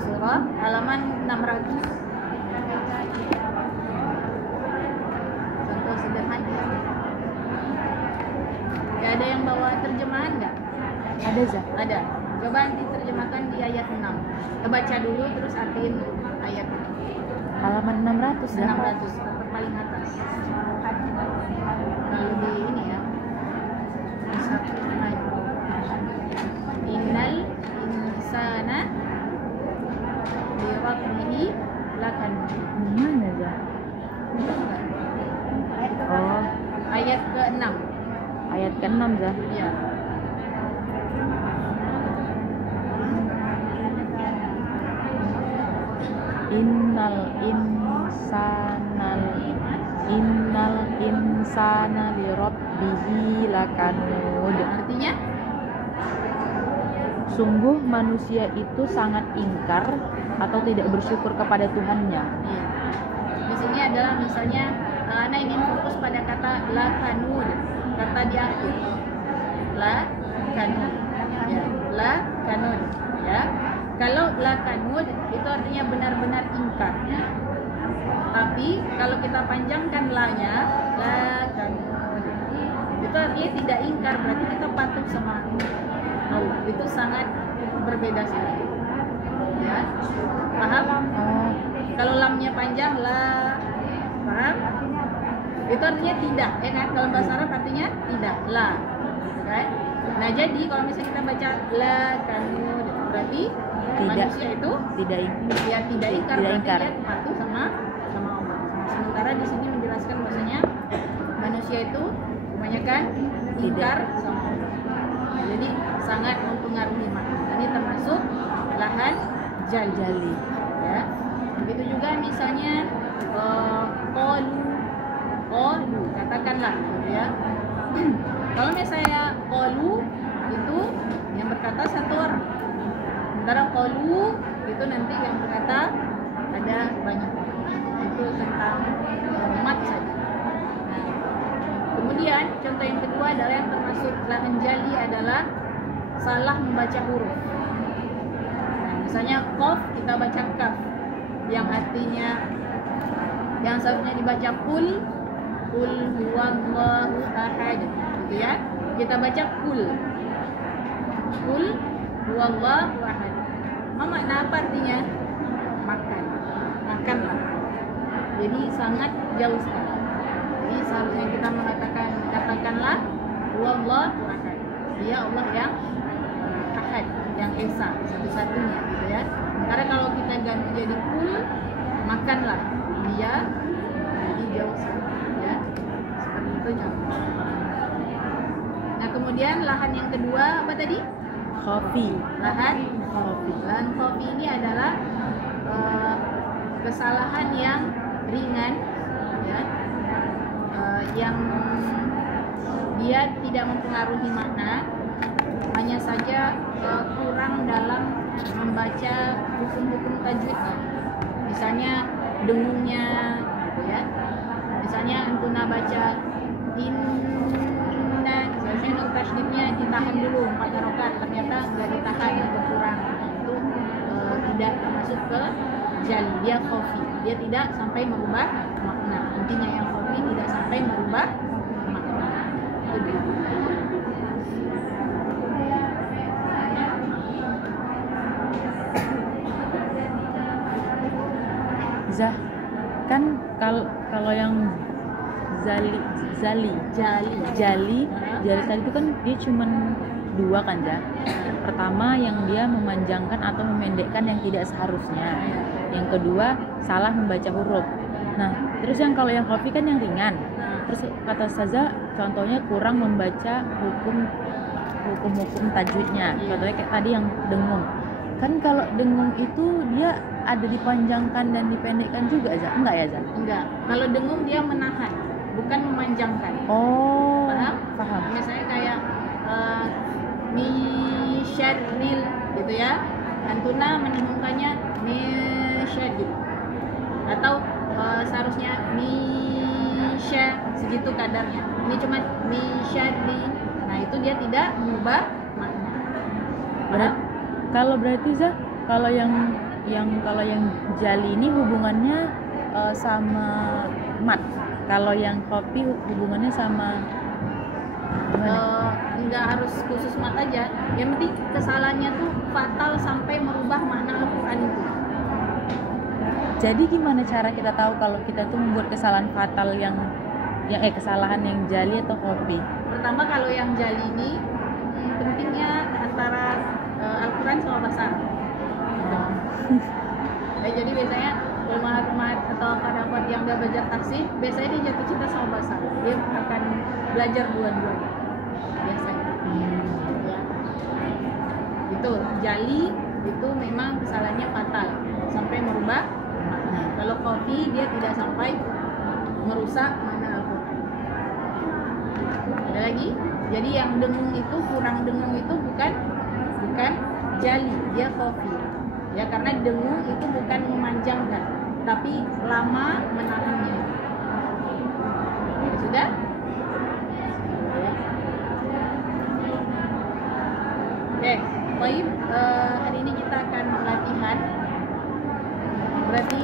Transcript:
Surah halaman 600. Contoh sederhana. Gak ada yang bawa terjemahan nggak? Ada, Zah? Ada. Coba diterjemahkan di ayat 6. Kita baca dulu terus artiin ayat Halaman 600, Zah. 600 paling atas. Kalau di ini ya. Innal insana li rabbihi lakanut. Mana, Zah? Oh, Ayat ke-6. ayat ke-6, Zah. Ya. Innal insana li rabbihi lakanud. Artinya Sungguh manusia itu sangat ingkar atau tidak bersyukur kepada Tuhannya. iya. Di sini adalah misalnya Ana ingin fokus pada kata la kanud, kata di akhir. La kanud. Ya, la kanud, ya. Kalau la kanud itu artinya benar-benar ingkar. Tapi kalau kita panjangkan la-nya, la kanud. Itu artinya tidak ingkar, berarti kita patuh sama Allah. Itu sangat berbeda sekali. Ya. Paham? Oh, Kalau lamnya panjang la, paham? Itu artinya tidak, ya kan? Kalau bahasa Arab artinya tidak, la, kan? Nah jadi kalau misalnya kita baca la kanud, berarti Tidak. manusia itu tidak ingkar. ya tidak ingkar, Tidak berarti ingkar. dia patuh sama Allah. Nah, sementara di sini menjelaskan bahwasanya manusia itu kebanyakan ingkar sama Allah. Nah, jadi sangat mempengaruhi makna. Ini termasuk lahan jali. Ya. Begitu juga misalnya qalu katakanlah gitu ya. Kalau misalnya qalu itu yang berkata satu orang. Sementara qalu itu nanti yang berkata ada banyak orang. Itu tentang umat saja. Nah, kemudian contoh yang kedua adalah yang termasuk lahan jali adalah salah membaca huruf. Nah, misalnya qaf kita baca kaf, yang artinya yang seharusnya dibaca kul huwallahu ahad, gitu ya. Kita baca kul huwallahu ahad. Makna apa artinya? Makanlah. Jadi sangat jauh sekali. Jadi seharusnya kita katakanlah huwallahu ahad. Dia Allah yang ahad, yang esa, satu-satunya, gitu ya. Karena kalau kita ganti jadi kul, makanlah, dia jadi jauh sekali, ya. Seperti itu contoh. Nah kemudian lahan yang kedua apa tadi? Khafi. Lahan khafi ini adalah kesalahan yang ringan, ya, yang dia tidak mempengaruhi makna, hanya saja kurang dalam membaca hukum-hukum tajwidnya. Misalnya dengungnya, gitu ya. Misalnya antuna baca inna, seharusnya untuk tasydidnya ditahan dulu 4 harokat, ternyata nggak ditahan atau kurang. Itu tidak termasuk ke jali, dia khafi. Dia tidak sampai merubah makna. Intinya yang khafi tidak sampai merubah makna. Itu dia. Zah, kan kalau yang jali tadi itu kan dia cuman 2 kan, Zah. Pertama yang dia memanjangkan atau memendekkan yang tidak seharusnya. Yang kedua salah membaca huruf. Nah, terus yang kalau yang khafi kan yang ringan. Terus kata Saza contohnya kurang membaca hukum-hukum tajwidnya. Contohnya kayak tadi yang dengung. Kan kalau dengung itu dia ada dipanjangkan dan dipendekkan juga, Zah? Enggak ya, Zah? Enggak. Kalau dengung dia menahan, bukan memanjangkan. Oh, Paham? Misalnya kayak misyarril gitu ya. Antuna mendengungkannya misyadid. Atau seharusnya misya segitu kadarnya. Ini cuma misyarri. Nah, itu dia tidak mengubah makna. Kalau berarti Zah, kalau yang jali ini hubungannya sama mat. Kalau yang kopi hubungannya sama gimana? Nggak harus khusus mat aja. Yang penting kesalahannya tuh fatal sampai merubah makna Al-Quran itu. Jadi gimana cara kita tahu kalau kita tuh membuat kesalahan fatal yang kesalahan yang jali atau kopi? Pertama kalau yang jali ini pentingnya antara Al-Quran sama basar. Jadi biasanya ulama atau kadang yang udah belajar tafsir, biasanya dia jatuh cinta sama basar. Dia akan belajar dua-duanya. Biasanya. Ya. Itu jali itu memang kesalahannya fatal sampai merubah makna. Kalau kopi dia tidak sampai merusak makna Al-Quran. Ada lagi? Jadi yang dengung itu kurang dengung itu bukan jali, dia kopi. Ya karena dengung itu bukan memanjangkan, tapi lama menahannya. Sudah? Oke, baik. Hari ini kita akan latihan. Berarti